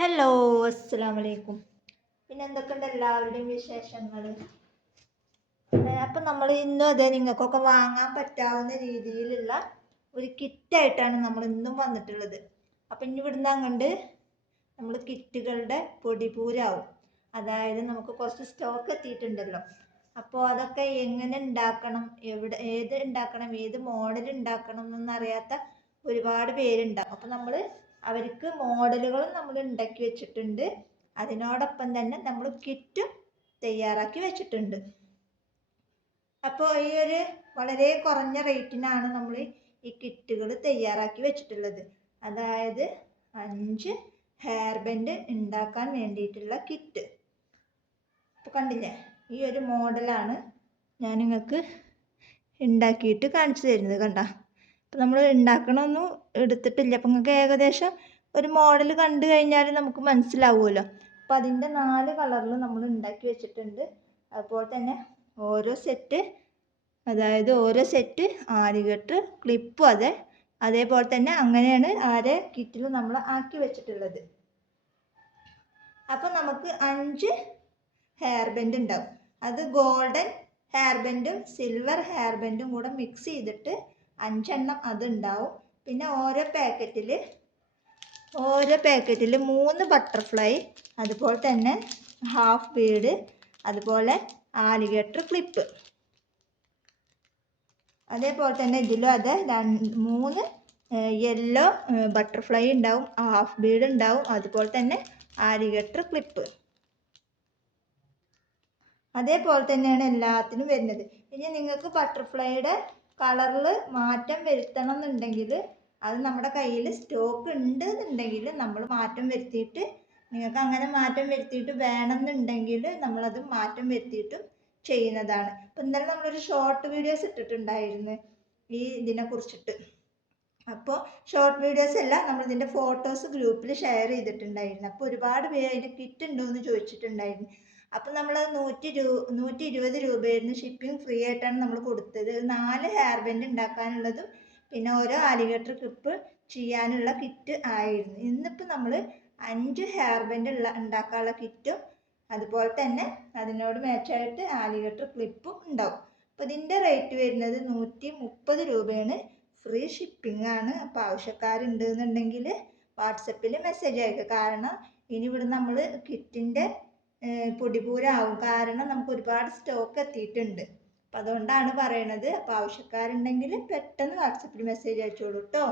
Hello, അസ്സലാമലൈക്കും. പിന്നെ എന്തൊക്കെയുണ്ട് എല്ലാവരുടെയും വിശേഷങ്ങൾ? അപ്പം നമ്മൾ ഇന്നും അതെ നിങ്ങൾക്കൊക്കെ വാങ്ങാൻ പറ്റാവുന്ന രീതിയിലുള്ള ഒരു കിറ്റായിട്ടാണ് നമ്മൾ ഇന്നും വന്നിട്ടുള്ളത്. അപ്പം ഇനി ഇവിടുന്ന് അങ്ങോട്ട് നമ്മൾ കിറ്റുകളുടെ പൊടിപൂരാവും. അതായത് നമുക്ക് കുറച്ച് സ്റ്റോക്ക് എത്തിയിട്ടുണ്ടല്ലോ. അപ്പോൾ അതൊക്കെ എങ്ങനെ ഉണ്ടാക്കണം, ഏത് ഉണ്ടാക്കണം, ഏത് മോഡൽ ഉണ്ടാക്കണം എന്നറിയാത്ത ഒരുപാട് പേരുണ്ടാവും. അപ്പം നമ്മൾ അവർക്ക് മോഡലുകളും നമ്മൾ ഉണ്ടാക്കി വെച്ചിട്ടുണ്ട്. അതിനോടൊപ്പം തന്നെ നമ്മൾ കിറ്റും തയ്യാറാക്കി വെച്ചിട്ടുണ്ട്. അപ്പോൾ ഈ ഒരു വളരെ കുറഞ്ഞ റേറ്റിനാണ് നമ്മൾ ഈ കിറ്റുകൾ തയ്യാറാക്കി വെച്ചിട്ടുള്ളത്. അതായത് 5 ഹെയർ ബാൻഡ് ഉണ്ടാക്കാൻ വേണ്ടിയിട്ടുള്ള കിറ്റ്. അപ്പോൾ കണ്ടില്ലേ, ഈ ഒരു മോഡലാണ് ഞാൻ നിങ്ങൾക്ക് ഉണ്ടാക്കിയിട്ട് കാണിച്ചു തരുന്നത്. കണ്ട, അപ്പം നമ്മൾ ഉണ്ടാക്കണമൊന്നും എടുത്തിട്ടില്ല. അപ്പം നിങ്ങൾക്ക് ഏകദേശം ഒരു മോഡൽ കണ്ടു കഴിഞ്ഞാൽ നമുക്ക് മനസ്സിലാവുമല്ലോ. അപ്പം അതിൻ്റെ 4 കളറിൽ നമ്മൾ ഉണ്ടാക്കി വെച്ചിട്ടുണ്ട്. അതുപോലെ തന്നെ ഓരോ സെറ്റ്, അതായത് ഓരോ സെറ്റ് ആലികെട്ട് ക്ലിപ്പും അതേപോലെ തന്നെ അങ്ങനെയാണ് ആരെ കിറ്റിൽ നമ്മൾ ആക്കി വെച്ചിട്ടുള്ളത്. അപ്പം നമുക്ക് 5 ഹെയർ ബാൻഡ് ഉണ്ടാവും. അത് ഗോൾഡൻ ഹെയർ ബാൻഡും സിൽവർ ഹെയർ ബാൻഡും കൂടെ മിക്സ് ചെയ്തിട്ട് 5 എണ്ണം അതുണ്ടാവും. പിന്നെ ഓരോ പാക്കറ്റിൽ 3 ബട്ടർഫ്ലൈ, അതുപോലെ തന്നെ ഹാഫ് ബീഡ്, അതുപോലെ ആലിഗേറ്റർ ക്ലിപ്പ്. അതേപോലെ തന്നെ ഇതിലും 3 യെല്ലോ ബട്ടർഫ്ലൈ ഉണ്ടാവും, ഹാഫ് ബീഡ് ഉണ്ടാവും, അതുപോലെ തന്നെ ആലിഗേറ്റർ ക്ലിപ്പ്. അതേപോലെ തന്നെയാണ് എല്ലാത്തിനും വരുന്നത്. ഇനി നിങ്ങൾക്ക് ബട്ടർഫ്ലൈയുടെ കളറിൽ മാറ്റം വരുത്തണം എന്നുണ്ടെങ്കിൽ അത് നമ്മുടെ കയ്യിൽ സ്റ്റോക്ക് ഉണ്ട് എന്നുണ്ടെങ്കിൽ നമ്മൾ മാറ്റം വരുത്തിയിട്ട്, നിങ്ങൾക്ക് അങ്ങനെ മാറ്റം വരുത്തിയിട്ട് വേണമെന്നുണ്ടെങ്കിൽ നമ്മളത് മാറ്റം വരുത്തിയിട്ടും ചെയ്യുന്നതാണ്. അപ്പം ഇന്നലെ നമ്മളൊരു ഷോർട്ട് വീഡിയോസ് ഇട്ടിട്ടുണ്ടായിരുന്നു ഈ ഇതിനെ കുറിച്ചിട്ട്. അപ്പോൾ ഷോർട്ട് വീഡിയോസ് അല്ല, നമ്മളിതിൻ്റെ ഫോട്ടോസ് ഗ്രൂപ്പിൽ ഷെയർ ചെയ്തിട്ടുണ്ടായിരുന്നു. അപ്പോൾ ഒരുപാട് പേര് അതിൻ്റെ കിറ്റ് ഉണ്ടോ എന്ന് ചോദിച്ചിട്ടുണ്ടായിരുന്നു. അപ്പം നമ്മൾ 120 രൂപയായിരുന്നു. ഷിപ്പിംഗ് ഫ്രീ ആയിട്ടാണ് നമ്മൾ കൊടുത്തത്. 4 ഹെയർ ബാൻഡ് ഉണ്ടാക്കാനുള്ളതും പിന്നെ ഓരോ ആലിഗേറ്റർ ക്ലിപ്പ് ചെയ്യാനുള്ള കിറ്റ് ആയിരുന്നു. ഇന്നിപ്പോൾ നമ്മൾ 5 ഹെയർ ബാൻഡ് ഉണ്ടാക്കാനുള്ള കിറ്റും അതുപോലെ തന്നെ അതിനോട് മാച്ചായിട്ട് ആലിഗേറ്റർ ക്ലിപ്പും ഉണ്ടാവും. അപ്പോൾ ഇതിൻ്റെ റേറ്റ് വരുന്നത് 130 രൂപയാണ്. ഫ്രീ ഷിപ്പിംഗ് ആണ്. അപ്പോൾ ആവശ്യക്കാരുണ്ട് എന്നുണ്ടെങ്കിൽ വാട്സപ്പിൽ മെസ്സേജ് അയക്കുക. കാരണം ഇനി ഇവിടെ നമ്മൾ കിറ്റിൻ്റെ പൊടിപൂരാവും. കാരണം നമുക്ക് ഒരുപാട് സ്റ്റോക്ക് എത്തിയിട്ടുണ്ട്. അപ്പം അതുകൊണ്ടാണ് പറയണത്. അപ്പോൾ ആവശ്യക്കാരുണ്ടെങ്കിൽ പെട്ടെന്ന് വാട്സപ്പിൽ മെസ്സേജ് അയച്ചോളൂ കേട്ടോ.